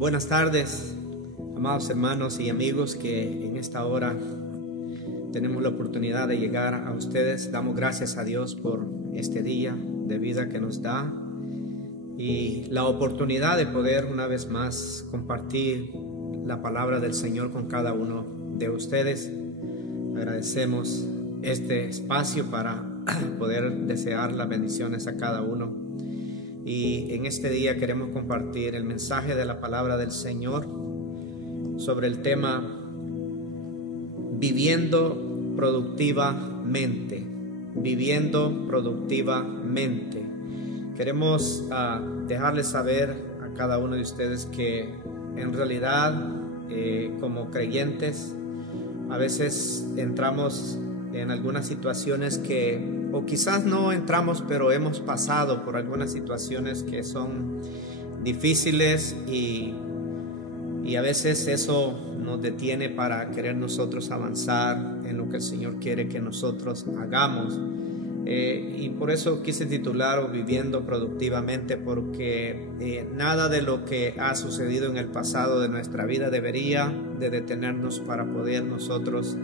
Buenas tardes, amados hermanos y amigos que en esta hora tenemos la oportunidad de llegar a ustedes. Damos gracias a Dios por este día de vida que nos da y la oportunidad de poder una vez más compartir la palabra del Señor con cada uno de ustedes. Agradecemos este espacio para poder desear las bendiciones a cada uno. Y en este día queremos compartir el mensaje de la palabra del Señor sobre el tema viviendo productivamente. Viviendo productivamente. Queremos dejarles saber a cada uno de ustedes que en realidad como creyentes a veces entramos en algunas situaciones o quizás no entramos, pero hemos pasado por algunas situaciones que son difíciles y a veces eso nos detiene para querer nosotros avanzar en lo que el Señor quiere que nosotros hagamos. Y por eso quise titular Viviendo Productivamente, porque nada de lo que ha sucedido en el pasado de nuestra vida debería de detenernos para poder nosotros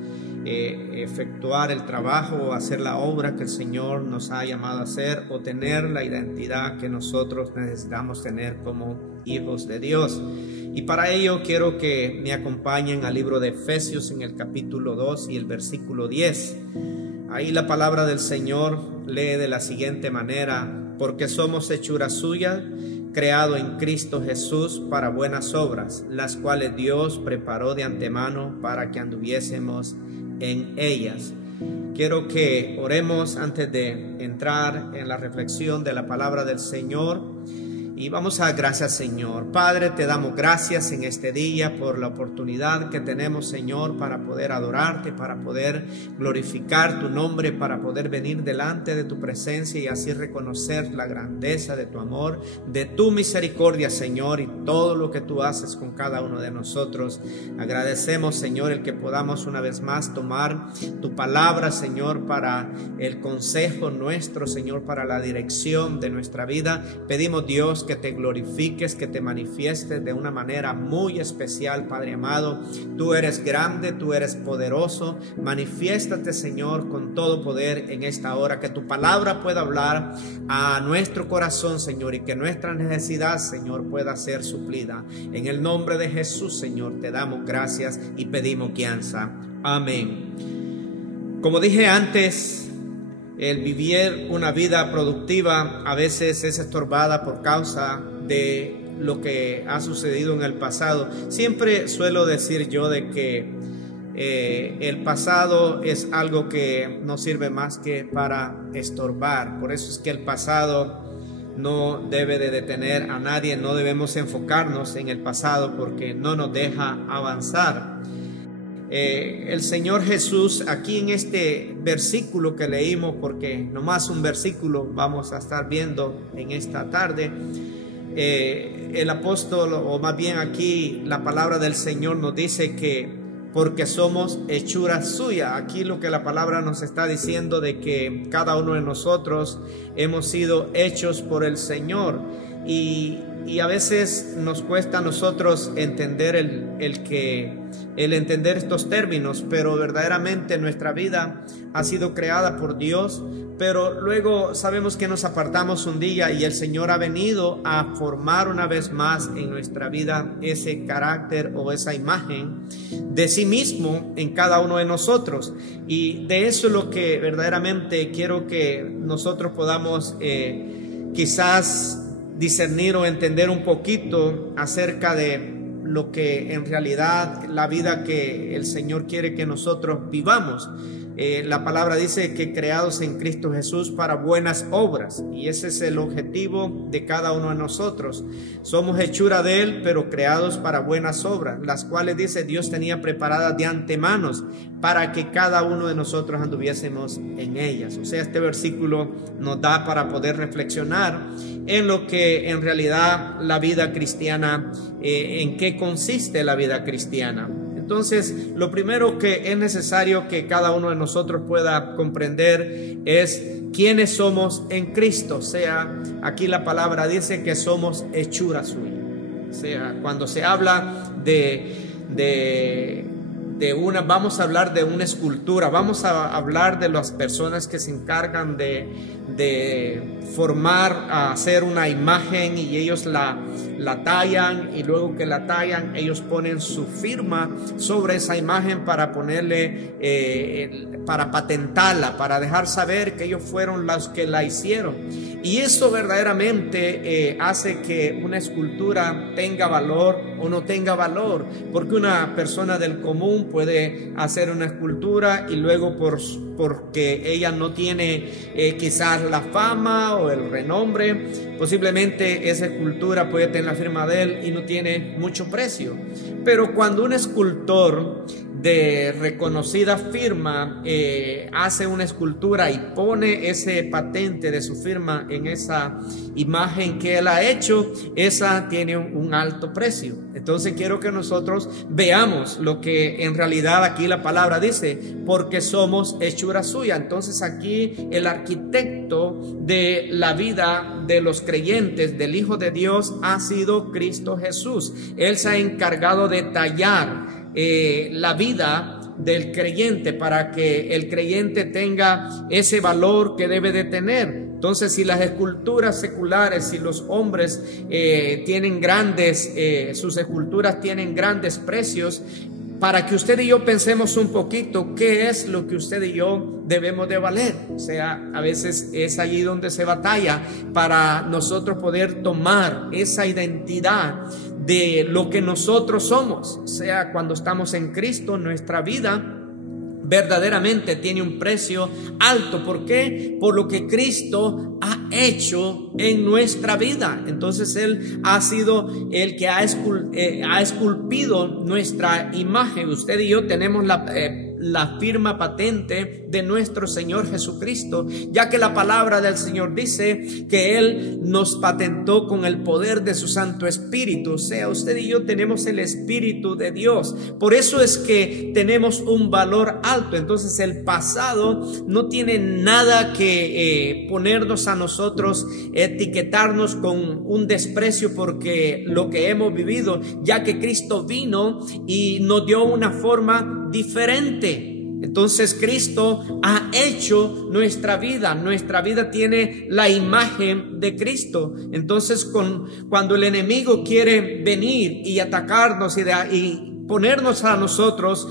efectuar el trabajo o hacer la obra que el Señor nos ha llamado a hacer, o tener la identidad que nosotros necesitamos tener como hijos de Dios. Y para ello quiero que me acompañen al libro de Efesios en el capítulo 2 y el versículo 10. Ahí la palabra del Señor lee de la siguiente manera: porque somos hechura suya, creado en Cristo Jesús para buenas obras, las cuales Dios preparó de antemano para que anduviésemos en ellas. Quiero que oremos antes de entrar en la reflexión de la palabra del Señor. Y vamos a dar gracias, Señor. Padre, te damos gracias en este día por la oportunidad que tenemos, Señor, para poder adorarte, para poder glorificar tu nombre, para poder venir delante de tu presencia y así reconocer la grandeza de tu amor, de tu misericordia, Señor, y todo lo que tú haces con cada uno de nosotros. Agradecemos, Señor, el que podamos una vez más tomar tu palabra, Señor, para el consejo nuestro, Señor, para la dirección de nuestra vida. Pedimos, Dios, que te glorifiques, que te manifiestes de una manera muy especial, Padre amado. Tú eres grande, tú eres poderoso. Manifiéstate, Señor, con todo poder en esta hora, que tu palabra pueda hablar a nuestro corazón, Señor, y que nuestra necesidad, Señor, pueda ser suplida. En el nombre de Jesús, Señor, te damos gracias y pedimos guianza. Amén. Como dije antes, el vivir una vida productiva a veces es estorbada por causa de lo que ha sucedido en el pasado. Siempre suelo decir yo de que el pasado es algo que no sirve más que para estorbar. Por eso es que el pasado no debe de detener a nadie. No debemos enfocarnos en el pasado porque no nos deja avanzar. El Señor Jesús, aquí en este versículo que leímos, porque nomás un versículo vamos a estar viendo en esta tarde, el apóstol, o más bien aquí la palabra del Señor nos dice que porque somos hechura suya. Aquí lo que la palabra nos está diciendo de que cada uno de nosotros hemos sido hechos por el Señor. Y a veces nos cuesta a nosotros entender el entender estos términos, pero verdaderamente nuestra vida ha sido creada por Dios. Pero luego sabemos que nos apartamos un día y el Señor ha venido a formar una vez más en nuestra vida ese carácter o esa imagen de sí mismo en cada uno de nosotros. Y de eso es lo que verdaderamente quiero que nosotros podamos quizás discernir o entender un poquito acerca de lo que en realidad la vida que el Señor quiere que nosotros vivamos. La palabra dice que creados en Cristo Jesús para buenas obras, y ese es el objetivo de cada uno de nosotros. Somos hechura de Él, pero creados para buenas obras, las cuales dice Dios tenía preparadas de antemano para que cada uno de nosotros anduviésemos en ellas. O sea, este versículo nos da para poder reflexionar en lo que en realidad la vida cristiana, en qué consiste la vida cristiana. Entonces, lo primero que es necesario que cada uno de nosotros pueda comprender es quiénes somos en Cristo. O sea, aquí la palabra dice que somos hechura suya. O sea, cuando se habla vamos a hablar de una escultura, vamos a hablar de las personas que se encargan de formar, hacer una imagen, y ellos la tallan, y luego que la tallan ellos ponen su firma sobre esa imagen para ponerle, para patentarla, para dejar saber que ellos fueron los que la hicieron. Y eso verdaderamente hace que una escultura tenga valor o no tenga valor, porque una persona del común puede hacer una escultura y luego porque ella no tiene quizás la fama o el renombre, posiblemente esa escultura puede tener la firma de él y no tiene mucho precio. Pero cuando un escultor de reconocida firma hace una escultura y pone ese patente de su firma en esa imagen que él ha hecho, esa tiene un alto precio. Entonces quiero que nosotros veamos lo que en realidad aquí la palabra dice, porque somos hechura suya. Entonces aquí el arquitecto de la vida de los creyentes, del Hijo de Dios, ha sido Cristo Jesús. Él se ha encargado de tallar la vida del creyente para que el creyente tenga ese valor que debe de tener. Entonces, si las esculturas seculares, si los hombres tienen sus esculturas tienen grandes precios, para que usted y yo pensemos un poquito qué es lo que usted y yo debemos de valer. O sea, a veces es allí donde se batalla para nosotros poder tomar esa identidad de lo que nosotros somos. O sea, cuando estamos en Cristo, nuestra vida verdaderamente tiene un precio alto. ¿Por qué? Por lo que Cristo ha hecho en nuestra vida. Entonces Él ha sido el que ha esculpido nuestra imagen. Usted y yo tenemos la firma patente de nuestro Señor Jesucristo, ya que la palabra del Señor dice que Él nos patentó con el poder de su Santo Espíritu. O sea, usted y yo tenemos el Espíritu de Dios. Por eso es que tenemos un valor alto. Entonces el pasado no tiene nada que ponernos a nosotros, etiquetarnos con un desprecio porque lo que hemos vivido, ya que Cristo vino y nos dio una forma diferente. Entonces Cristo ha hecho nuestra vida tiene la imagen de Cristo. Entonces cuando el enemigo quiere venir y atacarnos y ponernos a nosotros,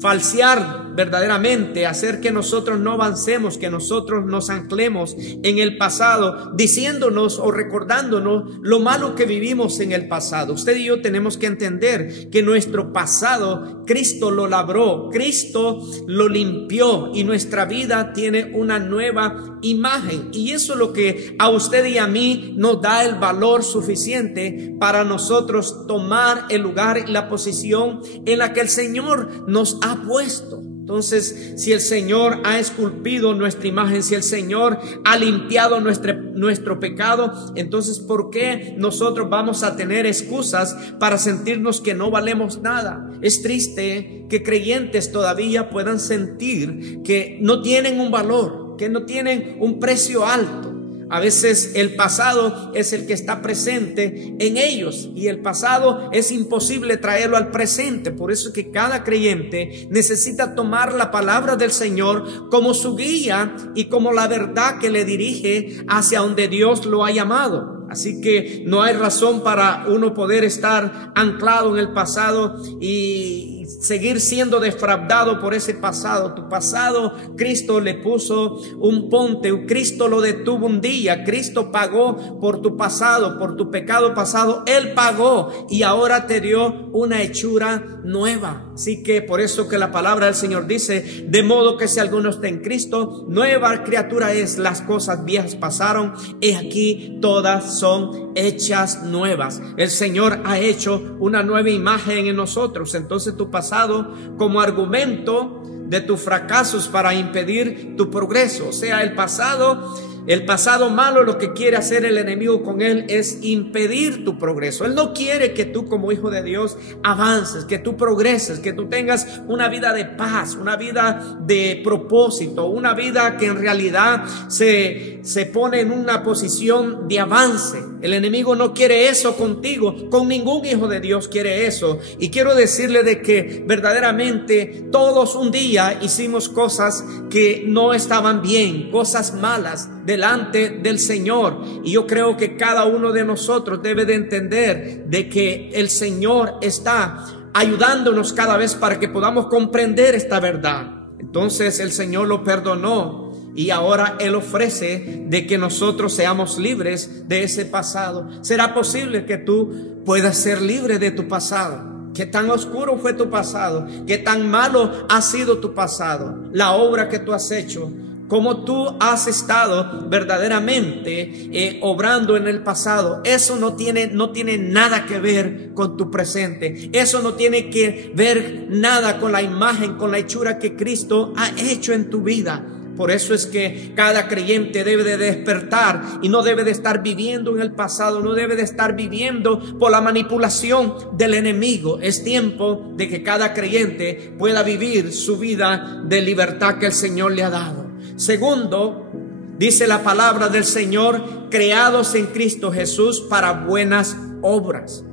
falsear verdaderamente, hacer que nosotros no avancemos, que nosotros nos anclemos en el pasado, diciéndonos o recordándonos lo malo que vivimos en el pasado. Usted y yo tenemos que entender que nuestro pasado Cristo lo labró, Cristo lo limpió, y nuestra vida tiene una nueva imagen, y eso es lo que a usted y a mí nos da el valor suficiente para nosotros tomar el lugar y la posición en la que el Señor nos ha puesto. Entonces, si el Señor ha esculpido nuestra imagen, si el Señor ha limpiado nuestro pecado, entonces ¿por qué nosotros vamos a tener excusas para sentirnos que no valemos nada? Es triste que creyentes todavía puedan sentir que no tienen un valor, que no tienen un precio alto. A veces el pasado es el que está presente en ellos, y el pasado es imposible traerlo al presente. Por eso es que cada creyente necesita tomar la palabra del Señor como su guía y como la verdad que le dirige hacia donde Dios lo ha llamado. Así que no hay razón para uno poder estar anclado en el pasado y seguir siendo defraudado por ese pasado. Tu pasado, Cristo le puso un ponte, Cristo lo detuvo un día. Cristo pagó por tu pasado, por tu pecado pasado. Él pagó y ahora te dio una hechura nueva. Así que por eso que la palabra del Señor dice: de modo que si alguno está en Cristo, nueva criatura es, las cosas viejas pasaron, y aquí todas son hechas nuevas. El Señor ha hecho una nueva imagen en nosotros. Entonces tu pasado como argumento de tus fracasos para impedir tu progreso. O sea, el pasado malo, lo que quiere hacer el enemigo con él es impedir tu progreso. Él no quiere que tú como hijo de Dios avances, que tú progreses, que tú tengas una vida de paz, una vida de propósito, una vida que en realidad se pone en una posición de avance. El enemigo no quiere eso contigo, con ningún hijo de Dios quiere eso. Y quiero decirle de que verdaderamente todos un día hicimos cosas que no estaban bien, cosas malas delante del Señor. Y yo creo que cada uno de nosotros debe de entender de que el Señor está ayudándonos cada vez para que podamos comprender esta verdad. Entonces el Señor lo perdonó. Y ahora Él ofrece de que nosotros seamos libres de ese pasado. ¿Será posible que tú puedas ser libre de tu pasado? ¿Qué tan oscuro fue tu pasado? ¿Qué tan malo ha sido tu pasado? La obra que tú has hecho. ¿Cómo tú has estado verdaderamente obrando en el pasado? Eso no tiene nada que ver con tu presente. Eso no tiene que ver nada con la imagen, con la hechura que Cristo ha hecho en tu vida. Por eso es que cada creyente debe de despertar y no debe de estar viviendo en el pasado, no debe de estar viviendo por la manipulación del enemigo. Es tiempo de que cada creyente pueda vivir su vida de libertad que el Señor le ha dado. Segundo, dice la palabra del Señor, creados en Cristo Jesús para buenas obras.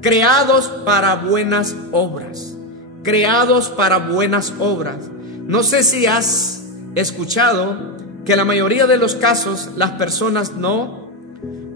Creados para buenas obras. Creados para buenas obras. No sé si has escuchado que en la mayoría de los casos las personas no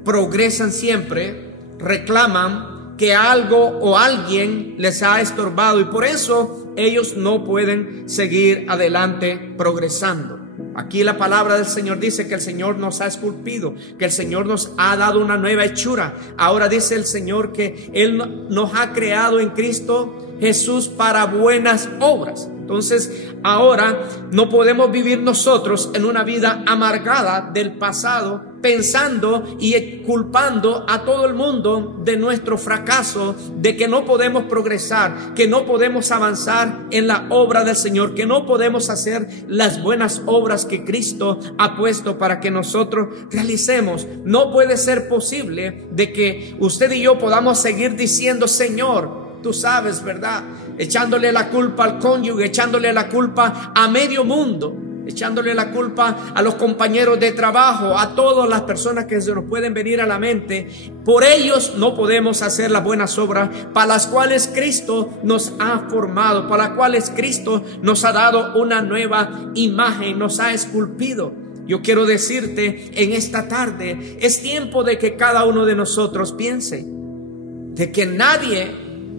progresan siempre, reclaman que algo o alguien les ha estorbado y por eso ellos no pueden seguir adelante progresando. Aquí la palabra del Señor dice que el Señor nos ha esculpido, que el Señor nos ha dado una nueva hechura. Ahora dice el Señor que Él nos ha creado en Cristo Jesús para buenas obras. Entonces ahora no podemos vivir nosotros en una vida amargada del pasado, pensando y culpando a todo el mundo de nuestro fracaso, de que no podemos progresar, que no podemos avanzar en la obra del Señor, que no podemos hacer las buenas obras que Cristo ha puesto para que nosotros realicemos. No puede ser posible de que usted y yo podamos seguir diciendo, Señor, tú sabes, ¿verdad? Echándole la culpa al cónyuge, echándole la culpa a medio mundo, echándole la culpa a los compañeros de trabajo, a todas las personas que se nos pueden venir a la mente. Por ellos no podemos hacer las buenas obras para las cuales Cristo nos ha formado, para las cuales Cristo nos ha dado una nueva imagen, nos ha esculpido. Yo quiero decirte en esta tarde, es tiempo de que cada uno de nosotros piense de que nadie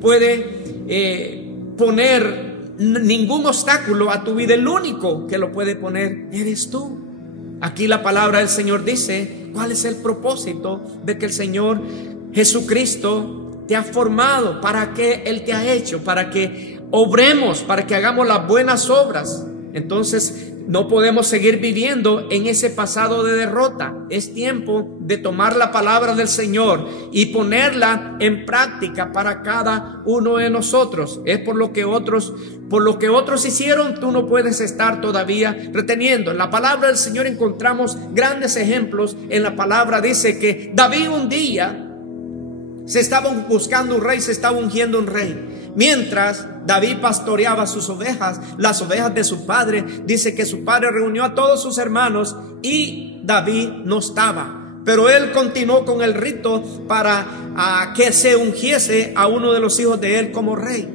puede poner ningún obstáculo a tu vida. El único que lo puede poner eres tú. Aquí la palabra del Señor dice cuál es el propósito de que el Señor Jesucristo te ha formado, para que Él te ha hecho, para que obremos, para que hagamos las buenas obras. Entonces no podemos seguir viviendo en ese pasado de derrota. Es tiempo de tomar la palabra del Señor y ponerla en práctica para cada uno de nosotros. Es por lo que otros hicieron, tú no puedes estar todavía reteniendo. En la palabra del Señor encontramos grandes ejemplos. En la palabra dice que David un día se estaba buscando un rey, se estaba ungiendo un rey. Mientras David pastoreaba sus ovejas, las ovejas de su padre, dice que su padre reunió a todos sus hermanos y David no estaba. Pero él continuó con el rito para que se ungiese a uno de los hijos de él como rey.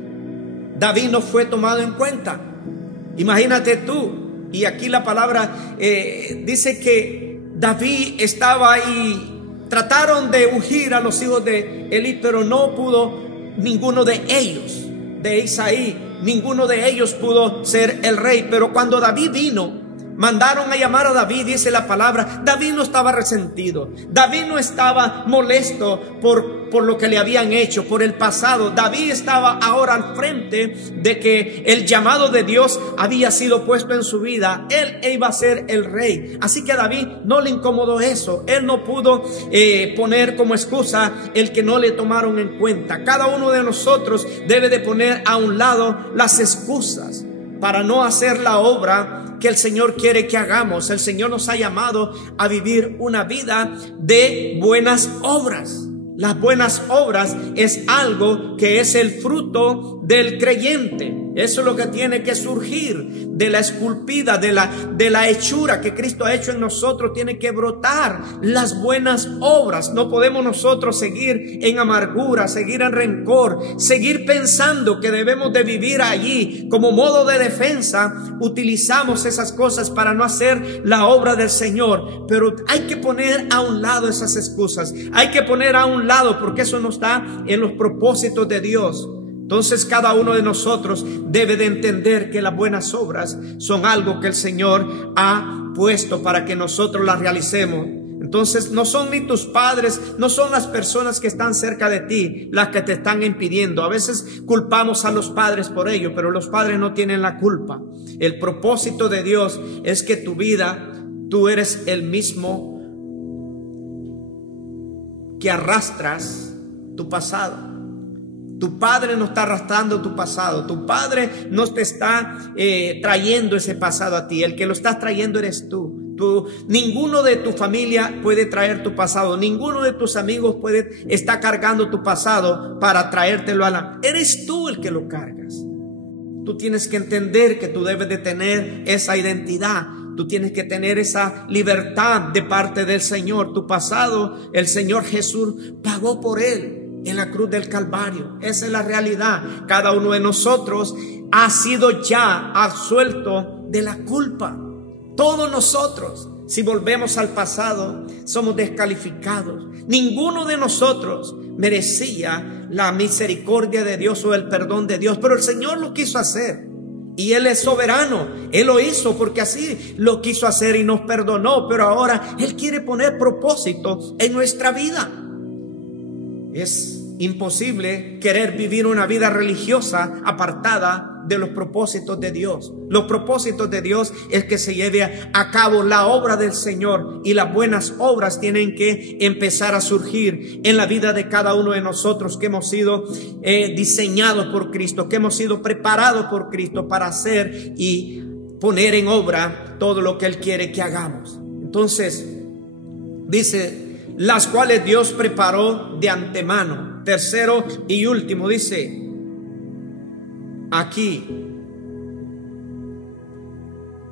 David no fue tomado en cuenta. Imagínate tú. Y aquí la palabra dice que David estaba ahí. Trataron de ungir a los hijos de Elí, pero no pudo ninguno de ellos, de Isaí, ninguno de ellos pudo ser el rey. Pero cuando David vino, mandaron a llamar a David, dice la palabra, David no estaba resentido, David no estaba molesto por lo que le habían hecho, por el pasado. David estaba ahora al frente de que el llamado de Dios había sido puesto en su vida. Él iba a ser el rey. Así que a David no le incomodó eso. Él no pudo poner como excusa el que no le tomaron en cuenta. Cada uno de nosotros debe de poner a un lado las excusas para no hacer la obra que el Señor quiere que hagamos. El Señor nos ha llamado a vivir una vida de buenas obras. Las buenas obras es algo que es el fruto del creyente. Eso es lo que tiene que surgir de la esculpida, de la hechura que Cristo ha hecho en nosotros. Tiene que brotar las buenas obras. No podemos nosotros seguir en amargura, seguir en rencor, seguir pensando que debemos de vivir allí como modo de defensa. Utilizamos esas cosas para no hacer la obra del Señor. Pero hay que poner a un lado esas excusas. Hay que poner a un lado, porque eso no está en los propósitos de Dios. Entonces cada uno de nosotros debe de entender que las buenas obras son algo que el Señor ha puesto para que nosotros las realicemos. Entonces no son ni tus padres, no son las personas que están cerca de ti las que te están impidiendo. A veces culpamos a los padres por ello, pero los padres no tienen la culpa. El propósito de Dios es que tu vida, tú eres el mismo que arrastras tu pasado. Tu padre no está arrastrando tu pasado. Tu padre no te está trayendo ese pasado a ti. El que lo estás trayendo eres tú. Ninguno de tu familia puede traer tu pasado. Ninguno de tus amigos está cargando tu pasado para traértelo a la... Eres tú el que lo cargas. Tú tienes que entender que tú debes de tener esa identidad. Tú tienes que tener esa libertad de parte del Señor. Tu pasado, el Señor Jesús pagó por él en la cruz del Calvario. Esa es la realidad. Cada uno de nosotros ha sido ya absuelto de la culpa. Todos nosotros, si volvemos al pasado, somos descalificados. Ninguno de nosotros merecía la misericordia de Dios o el perdón de Dios, pero el Señor lo quiso hacer. Y Él es soberano. Él lo hizo porque así lo quiso hacer y nos perdonó. Pero ahora Él quiere poner propósito en nuestra vida. Es imposible querer vivir una vida religiosa apartada de los propósitos de Dios. Los propósitos de Dios es que se lleve a cabo la obra del Señor, y las buenas obras tienen que empezar a surgir en la vida de cada uno de nosotros que hemos sido diseñados por Cristo, que hemos sido preparados por Cristo para hacer y poner en obra todo lo que Él quiere que hagamos. Entonces dice, las cuales Dios preparó de antemano. Tercero y último, dice aquí,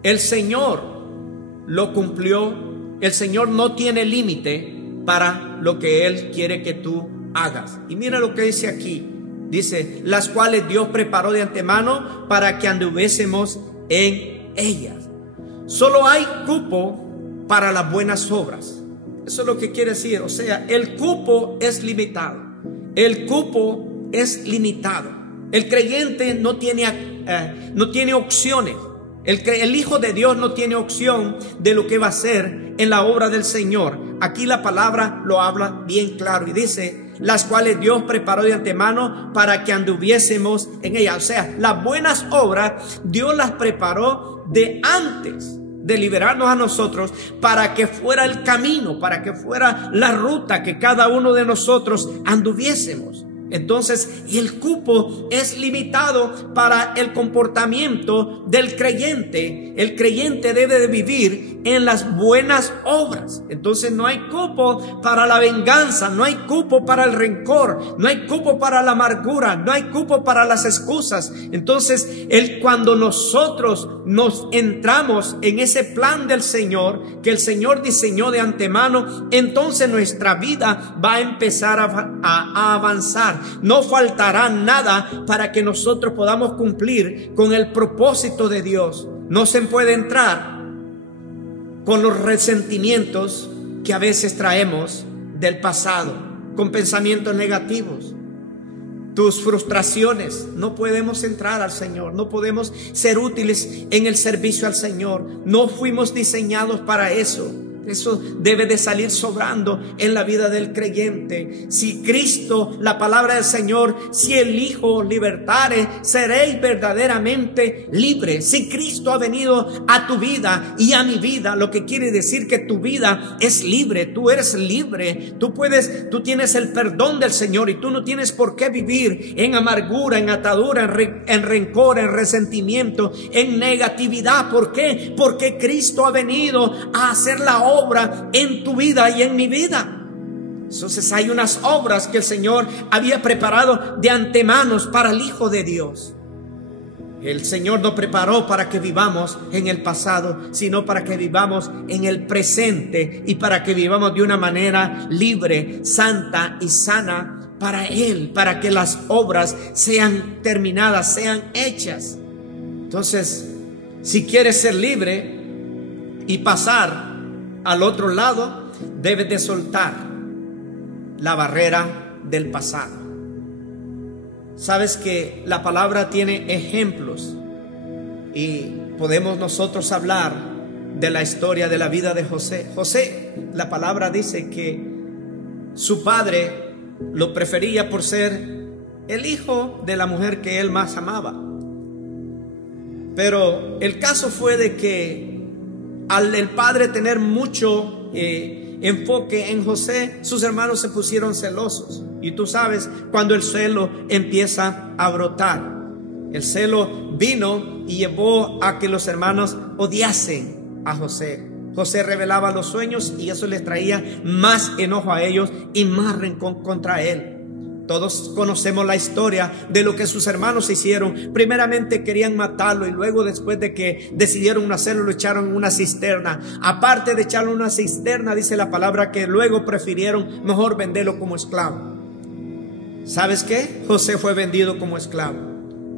el Señor lo cumplió. El Señor no tiene límite para lo que Él quiere que tú hagas. Y mira lo que dice aquí. Dice, las cuales Dios preparó de antemano para que anduviésemos en ellas. Solo hay cupo para las buenas obras. Eso es lo que quiere decir. O sea, el cupo es limitado. El cupo es limitado. El creyente no tiene opciones. El Hijo de Dios no tiene opción de lo que va a hacer en la obra del Señor. Aquí la palabra lo habla bien claro y dice, las cuales Dios preparó de antemano para que anduviésemos en ellas. O sea, las buenas obras Dios las preparó de antes de liberarnos a nosotros, para que fuera el camino, para que fuera la ruta que cada uno de nosotros anduviésemos. Entonces, el cupo es limitado para el comportamiento del creyente. El creyente debe de vivir en las buenas obras. Entonces, no hay cupo para la venganza, no hay cupo para el rencor, no hay cupo para la amargura, no hay cupo para las excusas. Entonces, cuando nosotros nos entramos en ese plan del Señor, que el Señor diseñó de antemano, entonces nuestra vida va a empezar a avanzar. No faltará nada para que nosotros podamos cumplir con el propósito de Dios. No se puede entrar con los resentimientos que a veces traemos del pasado, con pensamientos negativos, tus frustraciones. No podemos entrar al Señor, no podemos ser útiles en el servicio al Señor. No fuimos diseñados para eso. Eso debe de salir sobrando en la vida del creyente. Si Cristo, la palabra del Señor, si el Hijo libertare, seréis verdaderamente libres. Si Cristo ha venido a tu vida y a mi vida, lo que quiere decir que tu vida es libre. Tú eres libre. Tú tienes el perdón del Señor y tú no tienes por qué vivir en amargura, en atadura, en rencor, en resentimiento, en negatividad. ¿Por qué? Porque Cristo ha venido a hacer la obra en tu vida y en mi vida. Entonces hay unas obras que el Señor había preparado de antemano para el Hijo de Dios. El Señor nos preparó para que vivamos en el pasado, sino para que vivamos en el presente y para que vivamos de una manera libre, santa y sana para Él, para que las obras sean terminadas, sean hechas. Entonces, si quieres ser libre y pasar al otro lado, debes de soltar la barrera del pasado. Sabes que la palabra tiene ejemplos y podemos nosotros hablar de la historia de la vida de José. José, la palabra dice que su padre lo prefería por ser el hijo de la mujer que él más amaba. Pero el caso fue de que al el padre tener mucho enfoque en José, sus hermanos se pusieron celosos. Y tú sabes cuando el celo empieza a brotar. El celo vino y llevó a que los hermanos odiasen a José. José revelaba los sueños y eso les traía más enojo a ellos y más rencor contra él. Todos conocemos la historia de lo que sus hermanos hicieron. Primeramente querían matarlo y luego, después de que decidieron hacerlo, lo echaron en una cisterna. Aparte de echarlo en una cisterna, dice la palabra que luego prefirieron mejor venderlo como esclavo. ¿Sabes qué? José fue vendido como esclavo.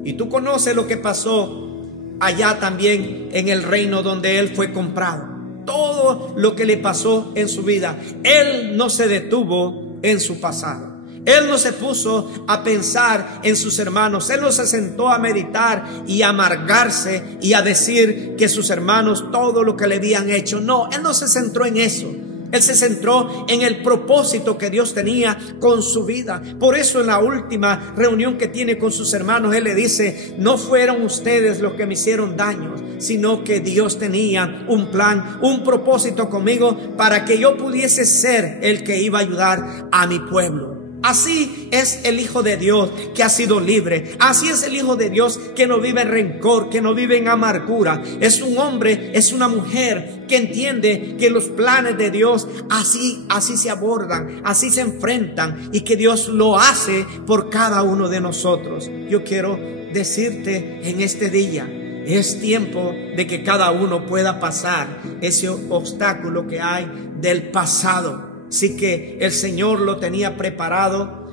Y tú conoces lo que pasó allá también en el reino donde él fue comprado. Todo lo que le pasó en su vida. Él no se detuvo en su pasado. Él no se puso a pensar en sus hermanos. Él no se sentó a meditar y a amargarse y a decir que sus hermanos todo lo que le habían hecho. No, él no se centró en eso. Él se centró en el propósito que Dios tenía con su vida. Por eso en la última reunión que tiene con sus hermanos, él le dice: no fueron ustedes los que me hicieron daño, sino que Dios tenía un plan, un propósito conmigo para que yo pudiese ser el que iba a ayudar a mi pueblo. Así es el Hijo de Dios que ha sido libre. Así es el Hijo de Dios que no vive en rencor, que no vive en amargura. Es un hombre, es una mujer que entiende que los planes de Dios así se abordan, así se enfrentan, y que Dios lo hace por cada uno de nosotros. Yo quiero decirte en este día: es tiempo de que cada uno pueda pasar ese obstáculo que hay del pasado. Así que el Señor lo tenía preparado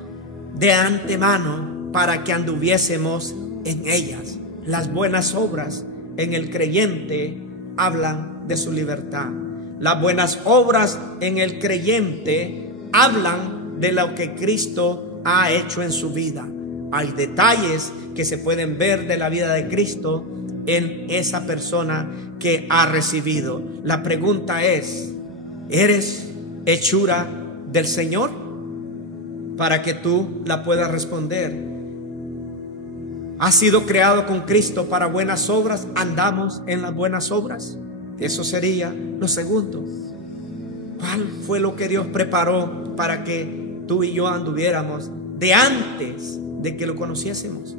de antemano para que anduviésemos en ellas. Las buenas obras en el creyente hablan de su libertad. Las buenas obras en el creyente hablan de lo que Cristo ha hecho en su vida. Hay detalles que se pueden ver de la vida de Cristo en esa persona que ha recibido. La pregunta es: ¿eres hechura del Señor? Para que tú la puedas responder. ¿Has sido creado con Cristo para buenas obras? ¿Andamos en las buenas obras? Eso sería lo segundo. ¿Cuál fue lo que Dios preparó para que tú y yo anduviéramos de antes de que lo conociésemos?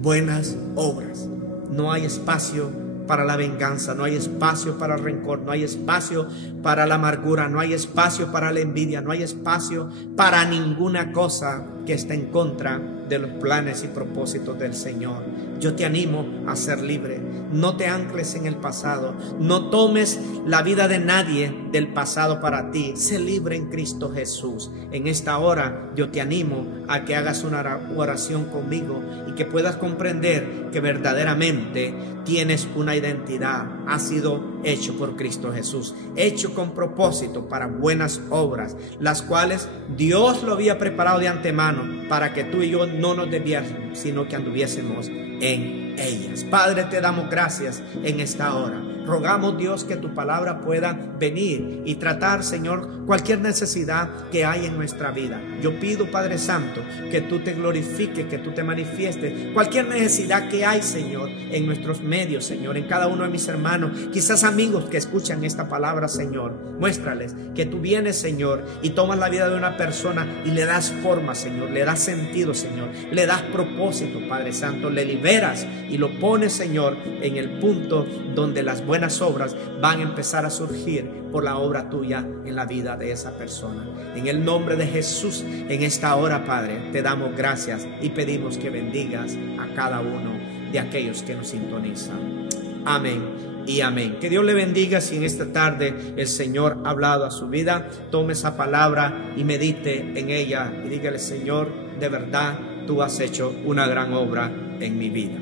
Buenas obras. No hay espacio para la venganza, no hay espacio para el rencor, no hay espacio para la amargura, no hay espacio para la envidia, no hay espacio para ninguna cosa que esté en contra de los planes y propósitos del Señor. Yo te animo a ser libre. No te ancles en el pasado. No tomes la vida de nadie del pasado para ti. Sé libre en Cristo Jesús. En esta hora yo te animo a que hagas una oración conmigo y que puedas comprender que verdaderamente tienes una identidad. Has sido hecho por Cristo Jesús, hecho con propósito para buenas obras, las cuales Dios lo había preparado de antemano para que tú y yo no nos desviásemos, sino que anduviésemos en ellas. Padre, te damos gracias en esta hora. Rogamos, Dios, que tu palabra pueda venir y tratar, Señor, cualquier necesidad que hay en nuestra vida. Yo pido, Padre Santo, que tú te glorifiques, que tú te manifiestes. Cualquier necesidad que hay, Señor, en nuestros medios, Señor, en cada uno de mis hermanos, quizás amigos que escuchan esta palabra, Señor, muéstrales que tú vienes, Señor, y tomas la vida de una persona y le das forma, Señor, le das sentido, Señor, le das propósito, Padre Santo, le liberas y lo pones, Señor, en el punto donde las buenas obras van a empezar a surgir por la obra tuya en la vida de esa persona. En el nombre de Jesús, en esta hora, Padre, te damos gracias y pedimos que bendigas a cada uno de de aquellos que nos sintonizan. Amén y amén. Que Dios le bendiga. Si en esta tarde el Señor ha hablado a su vida, tome esa palabra y medite en ella y dígale: Señor, de verdad tú has hecho una gran obra en mi vida.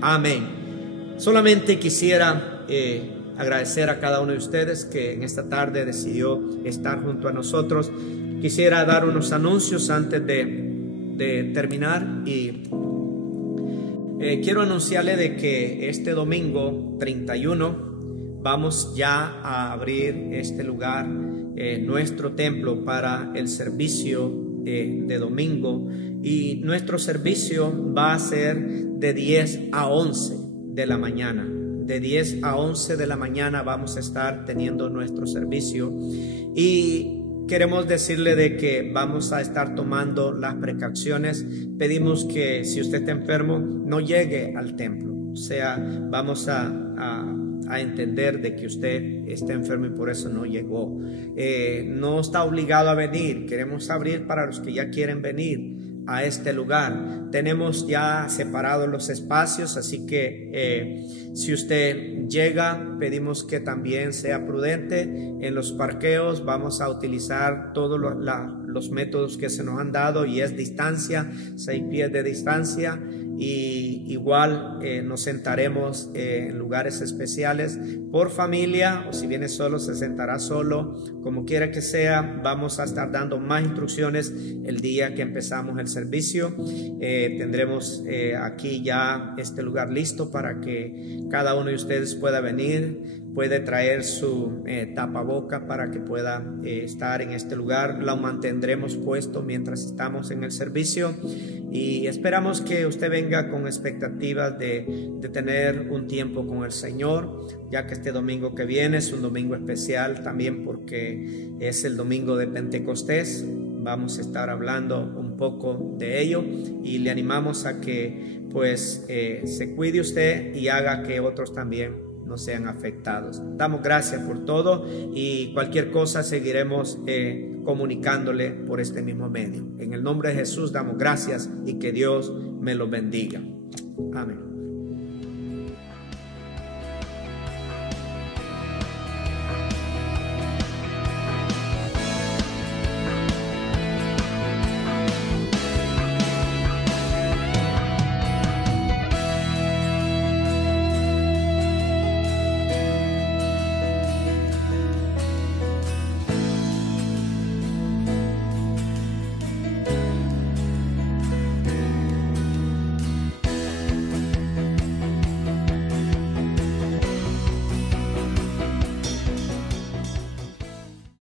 Amén. Solamente quisiera agradecer a cada uno de ustedes que en esta tarde decidió estar junto a nosotros. Quisiera dar unos anuncios antes de terminar y quiero anunciarle de que este domingo 31 vamos ya a abrir este lugar, nuestro templo, para el servicio de domingo, y nuestro servicio va a ser de 10 a 11 de la mañana. De 10 a 11 de la mañana vamos a estar teniendo nuestro servicio, y queremos decirle de que vamos a estar tomando las precauciones. Pedimos que si usted está enfermo no llegue al templo. O sea, vamos a entender de que usted está enfermo y por eso no llegó. No está obligado a venir. Queremos abrir para los que ya quieren venir a este lugar. Tenemos ya separados los espacios, así que si usted llega, pedimos que también sea prudente en los parqueos. Vamos a utilizar todos los métodos que se nos han dado, y es distancia, 6 pies de distancia, y igual nos sentaremos en lugares especiales por familia, o si viene solo se sentará solo. Como quiera que sea, vamos a estar dando más instrucciones el día que empezamos el servicio. Tendremos aquí ya este lugar listo para que cada uno de ustedes pueda venir. Puede traer su tapaboca para que pueda estar en este lugar. Lo mantendremos puesto mientras estamos en el servicio, y esperamos que usted venga con expectativas de tener un tiempo con el Señor, ya que este domingo que viene es un domingo especial también porque es el domingo de Pentecostés. Vamos a estar hablando un poco de ello, y le animamos a que pues se cuide usted y haga que otros también no sean afectados. Damos gracias por todo, y cualquier cosa seguiremos comunicándole por este mismo medio. En el nombre de Jesús damos gracias, y que Dios me lo bendiga. Amén.